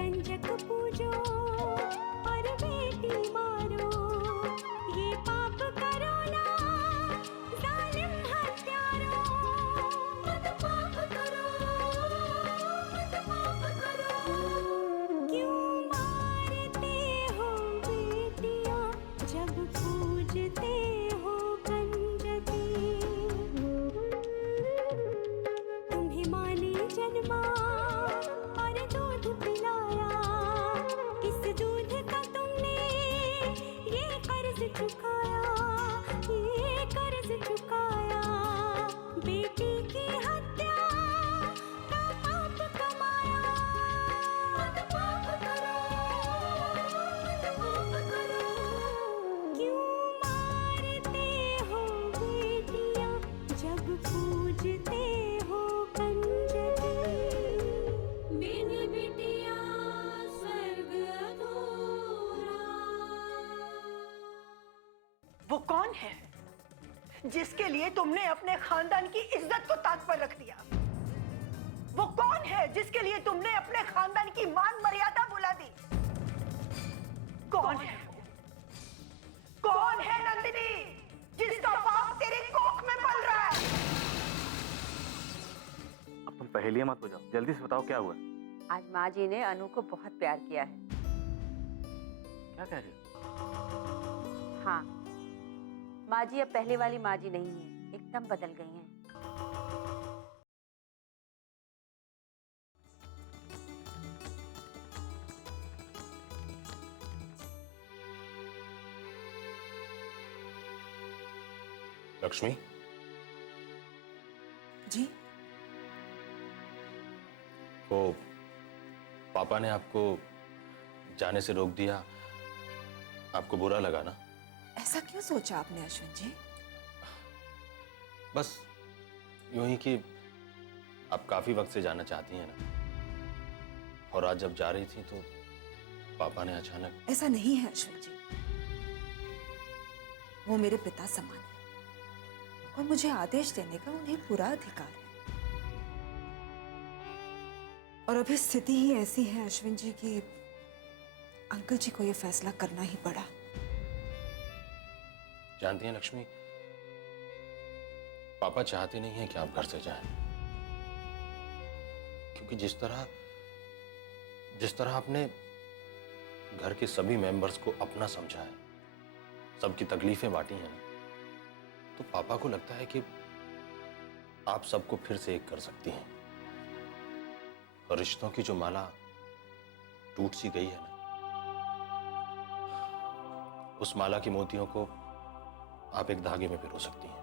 कंजक पूजो और बेटी मारो, ये पाप करो ना जालिम हत्यारो। मत पाप करो, मत पाप करो। क्यों मारते हो बेटियां जब पूजते हो कंजकी। तुम्हें माँ ने जन्मा और दूध पिलाया, इस दूध का तुमने ये कर्ज चुकाया, ये कर्ज चुकाया। बेटी की हत्या का पाप कमाया। मत पाप करो, मत पाप करो। क्यों मारते हो बेटियां जब पूजते हो कंजकी। बिन बिटिया स्वर्ग अधूरा। वो कौन है जिसके लिए तुमने अपने खानदान की इज्जत को ताक पर रख दिया? वो कौन है जिसके लिए तुमने अपने खानदान की मान मर्यादा भुला दी? कौन है वो? कौन है नंदिनी जिसका बाप तेरी कोख में पल रहा है? अब तुम पहेलियां मत बुझाओ, जल्दी से बताओ क्या हुआ। आज माँ जी ने अनु को बहुत प्यार किया है। क्या कह रही हो? हाँ, माँ जी अब पहले वाली माँ जी नहीं है, एकदम बदल गई हैं। लक्ष्मी जी? वो पापा ने आपको जाने से रोक दिया, आपको बुरा लगा ना? ऐसा क्यों सोचा आपने अश्विन जी? बस यूं ही कि आप काफी वक्त से जाना चाहती हैं ना, और आज जब जा रही थी तो पापा ने अचानक। ऐसा नहीं है अश्विन जी, वो मेरे पिता समान है और मुझे आदेश देने का उन्हें पूरा अधिकार है। और अभी स्थिति ही ऐसी है अश्विन जी कि अंकल जी को यह फैसला करना ही पड़ा। जानती हैं लक्ष्मी, पापा चाहते नहीं हैं कि आप घर से जाएं, क्योंकि जिस तरह आपने घर के सभी मेंबर्स को अपना समझा है, सबकी तकलीफें बांटी हैं ना, तो पापा को लगता है कि आप सबको फिर से एक कर सकती हैं। और रिश्तों की जो माला टूट सी गई है ना, उस माला की मोतियों को आप एक धागे में पिरो सकती हैं।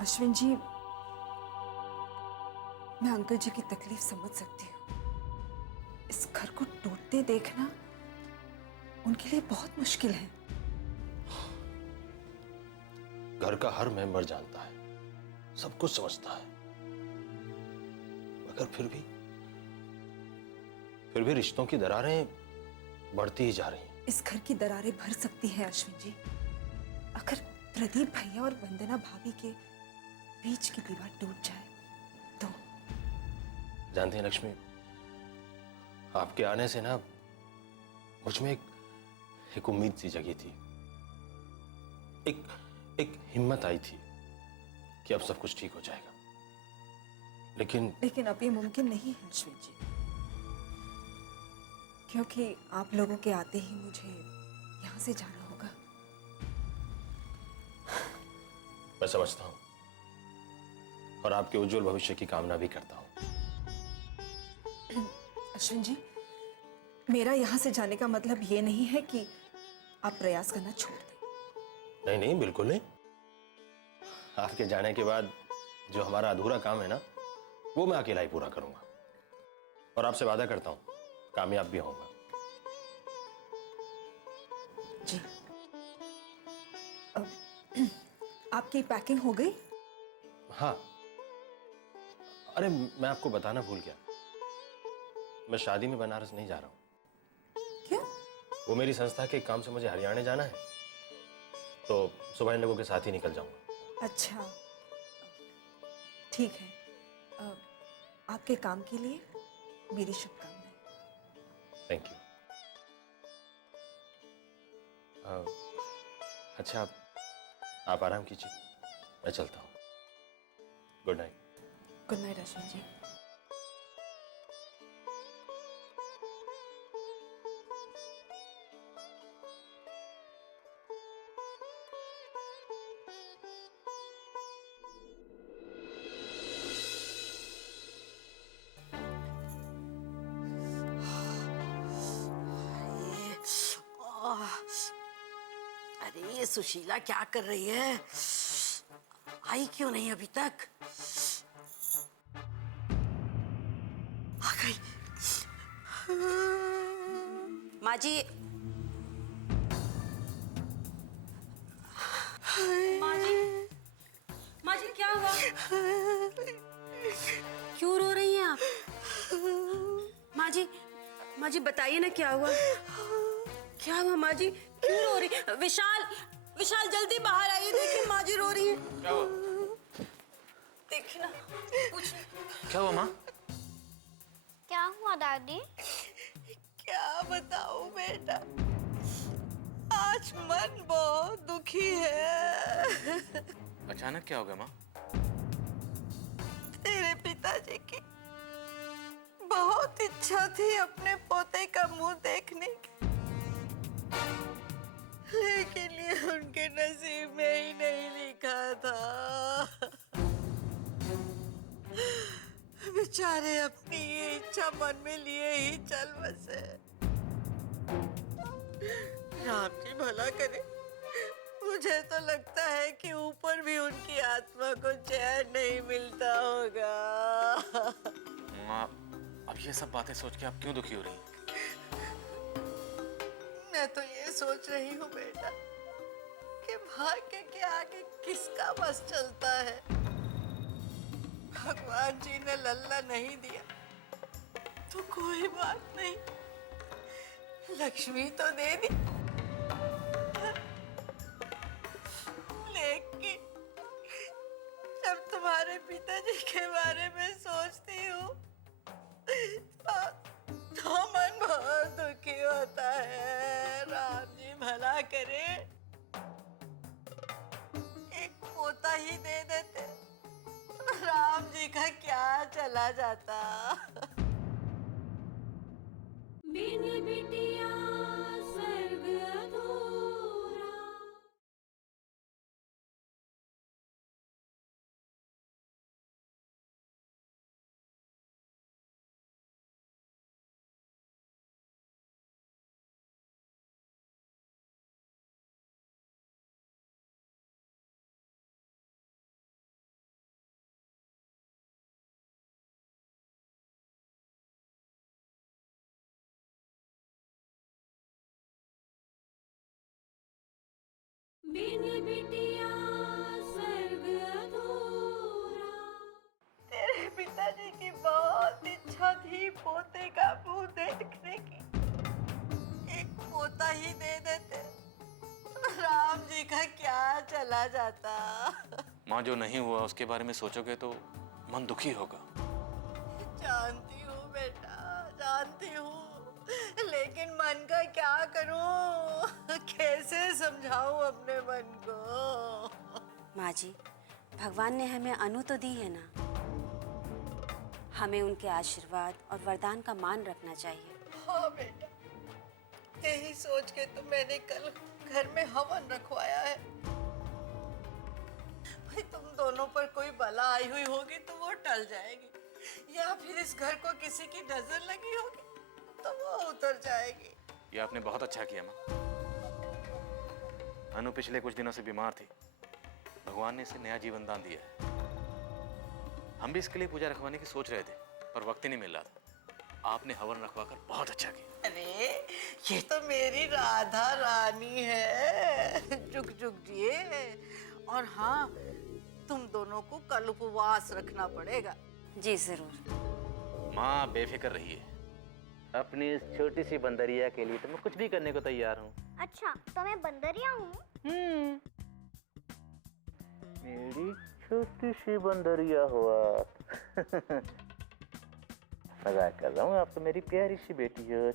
अश्विन जी, मैं अंकल जी की तकलीफ समझ सकती हूँ। इस घर को टूटते देखना उनके लिए बहुत मुश्किल है। घर का हर मेंबर जानता है, सब कुछ समझता है, मगर फिर भी रिश्तों की दरारें बढ़ती ही जा रही हैं। इस घर की दरारें भर सकती हैं अश्विन जी, अगर प्रदीप भैया और वंदना भाभी के बीच की दीवार टूट जाए तो। जानती हैं लक्ष्मी, आपके आने से ना मुझ में एक उम्मीद सी जगी थी, एक हिम्मत आई थी कि अब सब कुछ ठीक हो जाएगा। लेकिन अब ये मुमकिन नहीं है अश्विन जी, क्योंकि आप लोगों के आते ही मुझे यहां से जाना होगा। मैं समझता हूं और आपके उज्जवल भविष्य की कामना भी करता हूं। अश्विन जी, मेरा यहां से जाने का मतलब ये नहीं है कि आप प्रयास करना छोड़ दें। नहीं नहीं, बिल्कुल नहीं। आपके जाने के बाद जो हमारा अधूरा काम है ना, वो मैं अकेला ही पूरा करूंगा, और आपसे वादा करता हूं कामयाब भी होऊंगा। जी। आपकी पैकिंग हो गई? हाँ, अरे मैं आपको बताना भूल गया, मैं शादी में बनारस नहीं जा रहा हूं। क्यों? वो मेरी संस्था के काम से मुझे हरियाणा जाना है, तो सुबह इन लोगों के साथ ही निकल जाऊंगा। अच्छा, ठीक है। आपके काम के लिए मेरी शुभकामनाएं। Thank you. अच्छा, आप आराम कीजिए, मैं चलता हूँ। Good night. Good night Ashwin ji. अरे ये सुशीला क्या कर रही है? आई क्यों नहीं अभी तक? आ गई। माँ जी, माँ जी क्या हुआ? क्यों रो रही हैं आप? माँ जी बताइए ना क्या हुआ? क्या हुआ माँ जी? क्यों रो रही? विशाल जल्दी बाहर आइए, देखिए माँ जी रो रही है। क्या हुआ? देखिए ना, कुछ क्या हुआ माँ? क्या हुआ दादी? क्या बताऊं बेटा, आज मन बहुत दुखी है। अचानक क्या हो गया माँ? तेरे पिताजी की बहुत इच्छा थी अपने पोते का मुंह देखने की, लेकिन ये उनके नसीब में ही नहीं लिखा था। बेचारे अपनी ये इच्छा मन में लिए ही चल बसे। राम जी भला करे, मुझे तो लगता है कि ऊपर भी उनकी आत्मा को चैन नहीं मिलता होगा। माँ, अब ये सब बातें सोच के आप क्यों दुखी हो रही हैं? मैं तो ये सोच रही हूँ बेटा कि भाग्य के आगे किसका बस चलता है। भगवान जी ने लल्ला नहीं दिया तो कोई बात नहीं, लक्ष्मी तो दे दी। लेकिन जब तुम्हारे पिताजी के बारे में सोचती हूँ तो मन बहुत दुखी होता है। राम जी भला करे, एक पोता ही दे देते, राम जी का क्या चला जाता। बिन बिटिया स्वर्ग अधूरा। बिन बिटिया स्वर्ग अधूरा। तेरे पिताजी की बहुत इच्छा थी पोते का मुंह देखने की, एक पोता ही दे देते, राम जी का क्या चला जाता। माँ, जो नहीं हुआ उसके बारे में सोचोगे तो मन दुखी होगा। जानती हूँ बेटा, जानती हूँ, लेकिन मन का क्या करूँ, कैसे समझाऊँ अपने मन को। माँ जी, भगवान ने हमें अनु तो दी है ना, हमें उनके आशीर्वाद और वरदान का मान रखना चाहिए। हाँ बेटा, यही सोच के तो मैंने कल घर में हवन रखवाया है। भाई तुम दोनों पर कोई बला आई हुई होगी तो वो टल जाएगी, या फिर इस घर को किसी की नजर लगी होगी तो वो उतर जाएगी। ये आपने बहुत अच्छा किया माँ। अनु पिछले कुछ दिनों से बीमार थी, भगवान ने इसे नया जीवन दान दिया है। हम भी इसके लिए पूजा रखवाने की सोच रहे थे, पर वक्त ही नहीं मिल रहा था। आपने हवन रखवाकर बहुत अच्छा किया। अरे ये तो मेरी राधा रानी है, जुग जुग जिए। और हाँ, तुम दोनों को कल उपवास रखना पड़ेगा। जी जरूर। माँ बेफिक्र रहिए, अपनी इस छोटी सी बंदरिया के लिए तो मैं कुछ भी करने को तैयार हूँ। अच्छा तो मैं बंदरिया हूँ? मेरी छोटी सी बंदरिया हो आप। मजाक कर रहा हूँ, आप तो मेरी प्यारी सी बेटी हो।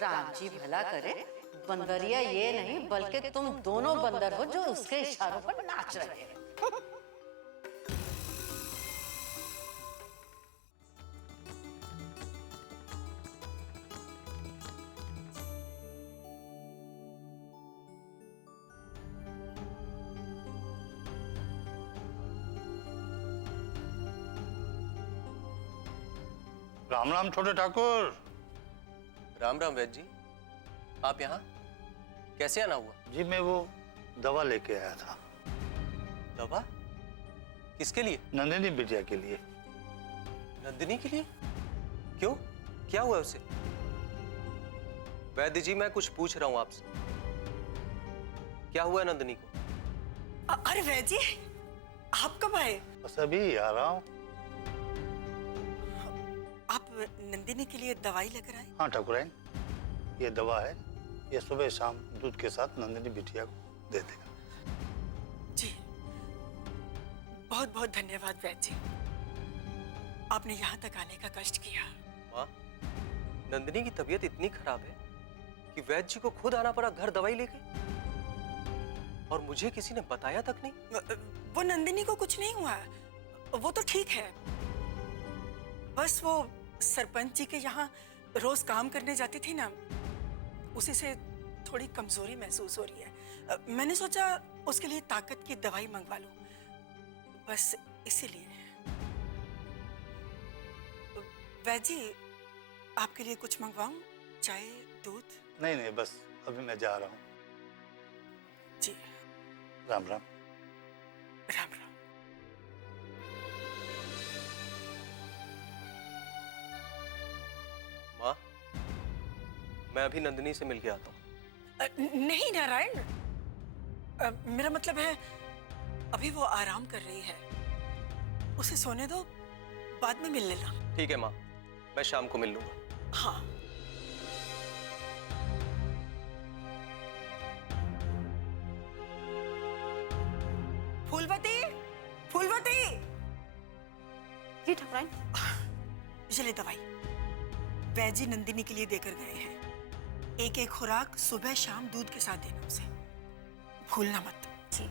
राम जी भला करे, बंदरिया ये नहीं बल्कि तुम दोनों बंदर हो जो उसके इशारों पर नाच रहे हो। राम राम छोटे ठाकुर। राम राम वैद्य जी, आप यहाँ कैसे आना हुआ? जी मैं वो दवा लेके आया था। दवा? किसके लिए? नंदिनी बिटिया के लिए। नंदिनी के लिए? क्यों, क्या हुआ उसे? वैद्य जी मैं कुछ पूछ रहा हूँ आपसे, क्या हुआ नंदिनी को? अरे वैद्य जी, आप कब आए? बस अभी आ रहा हूँ। आप नंदिनी के लिए दवाई लेकर आए? हाँ ठाकुराइन, ये दवा है, ये सुबह शाम दूध के साथ नंदिनी बिटिया को दे देगा। जी बहुत बहुत धन्यवाद वैद्य जी, आपने यहाँ तक आने का कष्ट किया। माँ, नंदिनी की तबीयत इतनी खराब है कि वैद्य जी को खुद आना पड़ा घर दवाई लेके, और मुझे किसी ने बताया तक नहीं। वो नंदिनी को कुछ नहीं हुआ, वो तो ठीक है। बस वो सरपंच जी के यहाँ रोज काम करने जाती थी ना, उसी से थोड़ी कमजोरी महसूस हो रही है। मैंने सोचा उसके लिए ताकत की दवाई मंगवा लूं, बस इसीलिए। वैद्य जी, आपके लिए कुछ मंगवाऊं? चाय, दूध? नहीं नहीं, बस अभी मैं जा रहा हूँ। जी राम राम। राम राम। माँ, मैं अभी नंदिनी से मिल के आता हूँ। नहीं नारायण, मेरा मतलब है अभी वो आराम कर रही है, उसे सोने दो, बाद में मिल लेना। ठीक है माँ, मैं शाम को मिल लूंगा। हाँ। फूलवती, फूलवती, जी ठाकुराइन। ये ले दवाई, वैद्य जी नंदिनी के लिए देकर गए हैं। एक एक खुराक सुबह शाम दूध के साथ देना उसे, भूलना मत। जी।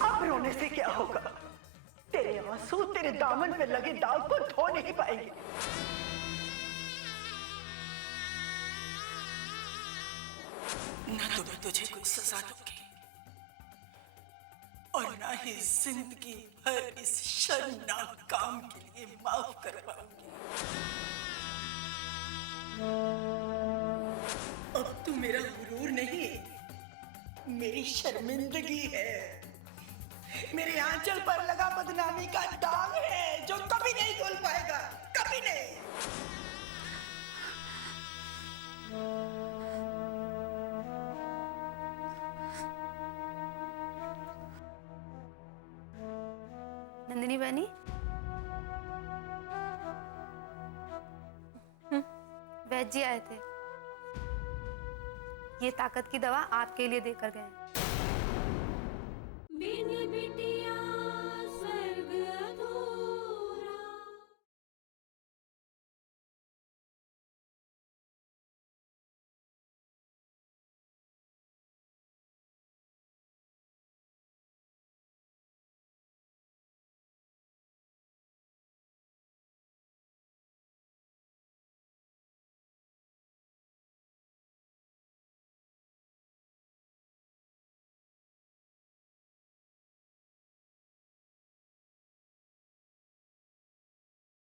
अब रोने से क्या होगा? तेरे आंसू तेरे दामन पे लगे दाग को धो नहीं पाएंगे। ना तो मैं तुझे कोई सजा दूंगी और ना ही जिंदगी भर इस शर्मनाक काम के लिए माफ कर पाऊंगी। अब तू मेरा गुरूर नहीं, मेरी शर्मिंदगी है, मेरे आंचल पर लगा बदनामी का दाग है जो कभी नहीं धुल पाएगा, कभी नहीं। नंदिनी बहनी, वैद्य जी आए थे, ये ताकत की दवा आपके लिए देकर गए हैं। बिन बिटिया स्वर्ग अधूरा।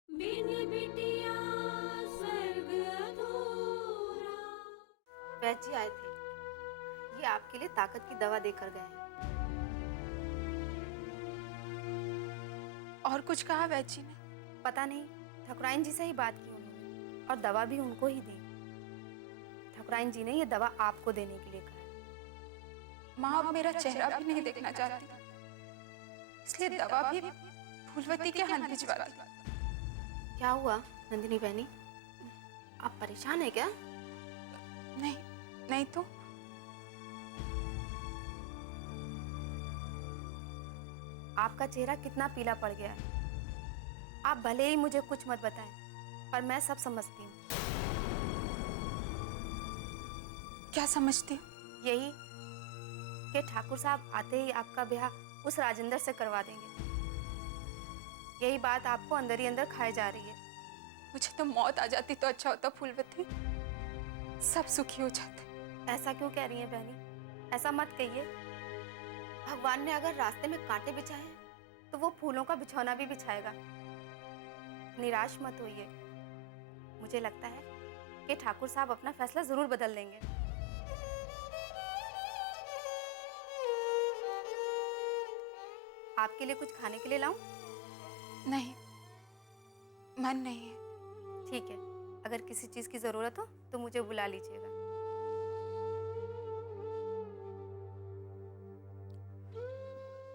बिन बिटिया स्वर्ग अधूरा। वैद्य जी आए थे, ये आपके लिए ताकत की दवा देकर गए हैं। और कुछ कहा वैद्य जी ने? पता नहीं, ठाकुराइन जी से ही बात की उन्होंने और दवा भी उनको ही दी। ठाकुराइन जी ने ये दवा आपको देने के लिए कहा है। माँ अब मेरा चेहरा भी नहीं देखना चाहती, इसलिए दवा भी फूलवती के हाथ भिजवा दी। क्या हुआ नंदिनी बहनी, आप परेशान है क्या? नहीं नहीं तो आपका चेहरा कितना पीला पड़ गया है। आप भले ही मुझे कुछ मत बताएं, पर मैं सब समझती हूँ। क्या समझती हो? यही कि ठाकुर साहब आते ही आपका ब्याह उस राजेंद्र से करवा देंगे। यही बात आपको अंदर ही अंदर खाए जा रही है। मुझे तो मौत आ जाती तो अच्छा होता फूलवती, सब सुखी हो जाते। ऐसा क्यों कह रही हैं बहनी? ऐसा मत कहिए। भगवान ने अगर रास्ते में कांटे बिछाए हैं तो वो फूलों का बिछौना भी बिछाएगा। निराश मत होइए। मुझे लगता है कि ठाकुर साहब अपना फैसला जरूर बदल लेंगे। आपके लिए कुछ खाने के लिए लाऊं? नहीं, मन नहीं है। ठीक है, अगर किसी चीज की जरूरत हो तो मुझे बुला लीजिएगा।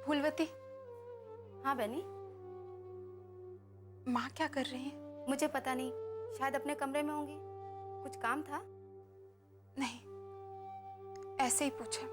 फूलवती। हाँ बहनी। माँ क्या कर रही है? मुझे पता नहीं, शायद अपने कमरे में होंगी। कुछ काम था? नहीं, ऐसे ही पूछा।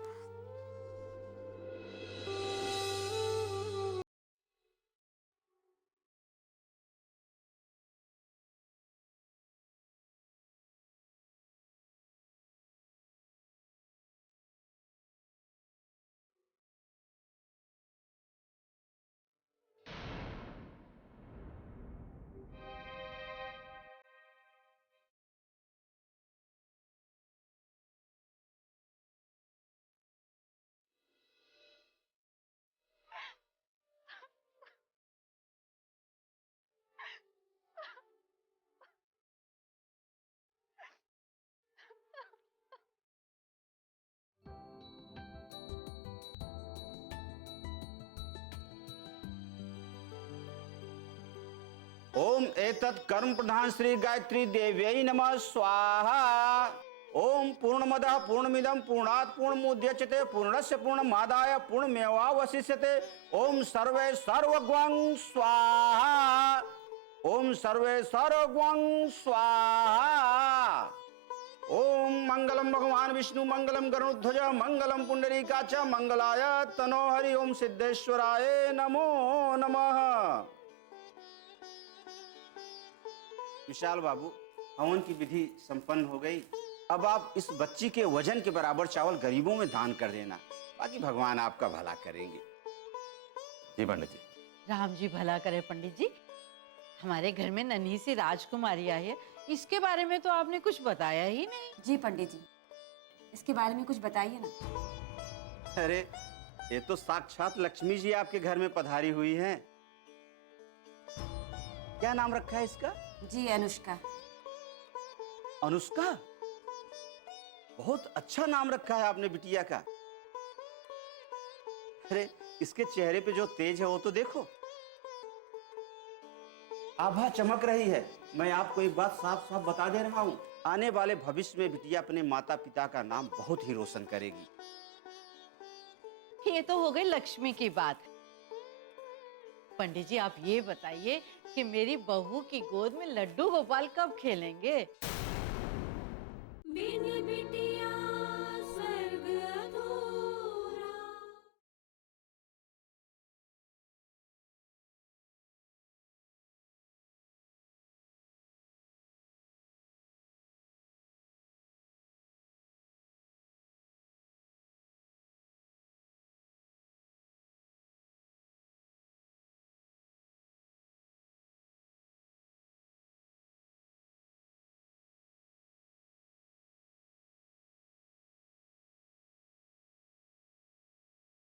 ओम एतत् कर्म प्रधान श्री गायत्री देव्यै नमः स्वाहा। ओम पूर्णमदः पूर्णमिदं पूर्णात् पूर्णमुदच्यते पूर्णस्य पूर्णमादाय पूर्णमेवावशिष्यते। ओम सर्वे सर्वगं स्वाहा। ओम सर्वे सर्वगं स्वाहा। ओम मंगलम भगवान विष्णु मंगलम गरुड़ध्वज मंगलम पुंडरीकाच मंगलाय तनोहरि। ओम सिद्धेश्वराय नमो नमः। विशाल बाबू, हवन की विधि संपन्न हो गई। अब आप इस बच्ची के वजन के बराबर चावल गरीबों में दान कर देना, बाकी भगवान आपका भला करेंगे। जी पंडित जी। राम जी भला करे पंडित जी। हमारे घर में नन्ही सी राजकुमारी आई है, इसके बारे में तो आपने कुछ बताया ही नहीं। जी पंडित जी, इसके बारे में कुछ बताइए ना। अरे ये तो साक्षात लक्ष्मी जी आपके घर में पधारी हुई हैं। क्या नाम रखा है इसका? जी अनुष्का। अनुष्का? बहुत अच्छा नाम रखा है आपने बिटिया का। अरे इसके चेहरे पे जो तेज है वो तो देखो, आभा चमक रही है। मैं आपको एक बात साफ साफ बता दे रहा हूँ, आने वाले भविष्य में बिटिया अपने माता पिता का नाम बहुत ही रोशन करेगी। ये तो हो गई लक्ष्मी की बात। पंडित जी आप ये बताइए कि मेरी बहू की गोद में लड्डू गोपाल कब खेलेंगे? बिन बिटिया स्वर्ग अधूरा।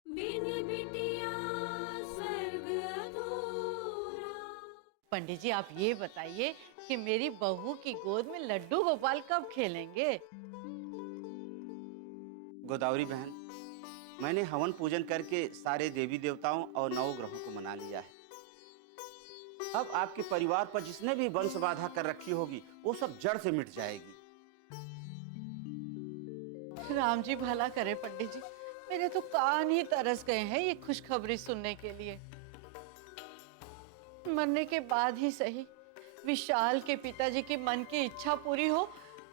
बिन बिटिया स्वर्ग अधूरा। पंडित जी आप ये बताइए कि मेरी बहू की गोद में लड्डू गोपाल कब खेलेंगे? गोदावरी बहन, मैंने हवन पूजन करके सारे देवी देवताओं और नवग्रहों को मना लिया है। अब आपके परिवार पर जिसने भी वंश बाधा कर रखी होगी वो सब जड़ से मिट जाएगी। राम जी भला करे पंडित जी, मेरे तो कान ही तरस गए हैं ये खुशखबरी सुनने के लिए। मरने के बाद ही सही विशाल के पिताजी की मन की इच्छा पूरी हो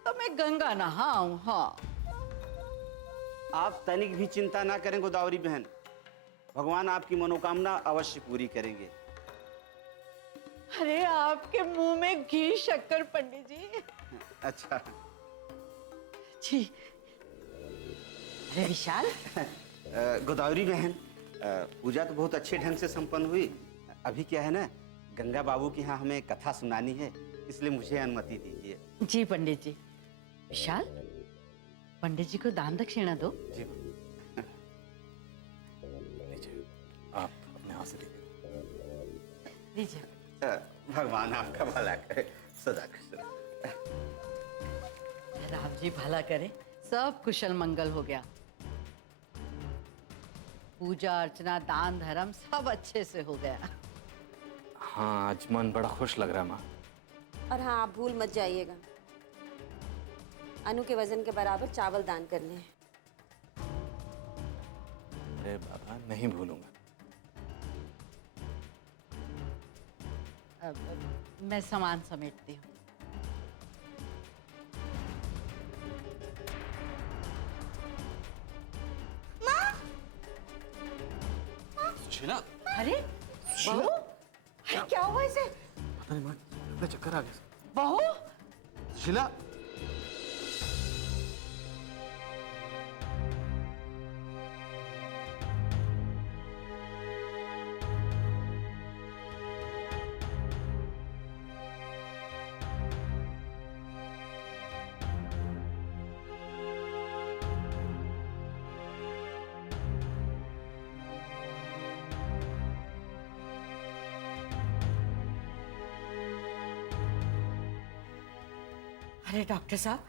तो मैं गंगा नहाऊं। हाँ, आप तनिक भी चिंता ना करें गोदावरी बहन, भगवान आपकी मनोकामना अवश्य पूरी करेंगे। अरे आपके मुंह में घी शक्कर पंडित जी। अच्छा जी। अरे विशाल। गोदावरी बहन, पूजा तो बहुत अच्छे ढंग से संपन्न हुई। अभी क्या है ना, गंगा बाबू की यहाँ हमें कथा सुनानी है, इसलिए मुझे अनुमति दीजिए। जी पंडित जी। विशाल, पंडित जी को दान दक्षिणा दो। जी लीजिए, आप अपने हाथ से दीजिए। दीजिए। भगवान आपका भला करे, सदा खुश रहो। राम जी भला करे, सब कुशल मंगल हो गया। पूजा अर्चना दान धर्म सब अच्छे से हो गया। हाँ, आज मन बड़ा खुश लग रहा है माँ। और हाँ, आप भूल मत जाइएगा, अनु के वजन के बराबर चावल दान करने हैं। अरे बाबा, नहीं भूलूंगा। अब मैं सामान समेटती हूँ। सुशीला। अरे बहू, अरे क्या हुआ इसे? पता नहीं माँ, इतना चक्कर आ गया। बहू, सुशीला। अरे डॉक्टर साहब,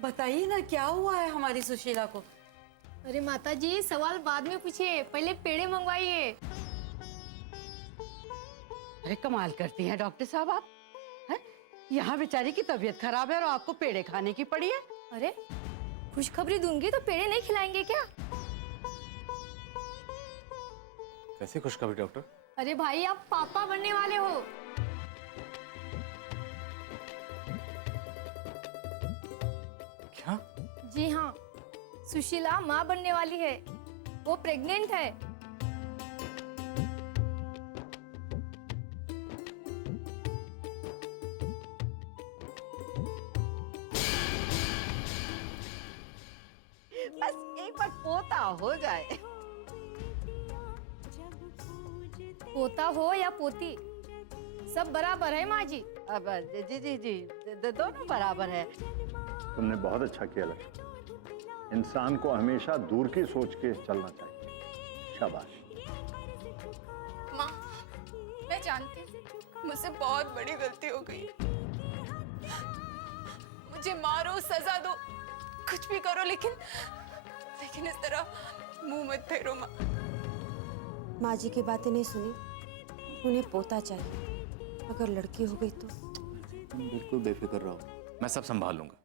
बताइए ना क्या हुआ है हमारी सुशीला को? अरे माता जी, सवाल बाद में पूछिए, पहले पेड़े मंगवाइए। अरे कमाल करती हैं डॉक्टर साहब आप, हैं? यहाँ बेचारी की तबीयत खराब है और आपको पेड़े खाने की पड़ी है। अरे खुशखबरी दूंगी तो पेड़े नहीं खिलाएंगे क्या? कैसी खुशखबरी डॉक्टर? अरे भाई, आप पापा बनने वाले हो। क्या? जी हाँ, सुशीला माँ बनने वाली है, वो प्रेग्नेंट है। बस एक बार पोता हो जाए। पोता हो या पोती, सब बराबर है माँ जी। अब जी जी जी, दोनों बराबर है। तुमने बहुत अच्छा किया लक्ष्मी। इंसान को हमेशा दूर की सोच के चलना चाहिए। शाबाश। माँ, मैं जानती हूँ मुझसे बहुत बड़ी गलती हो गई। मुझे मारो, सजा दो, कुछ भी करो, लेकिन इस तरह मुंह मत फेरो माँ। माँ जी की बातें नहीं सुनी, उन्हें पोता चाहिए। अगर लड़की हो गई तो? बिल्कुल बेफिक्र रहो, मैं सब संभाल लूंगा।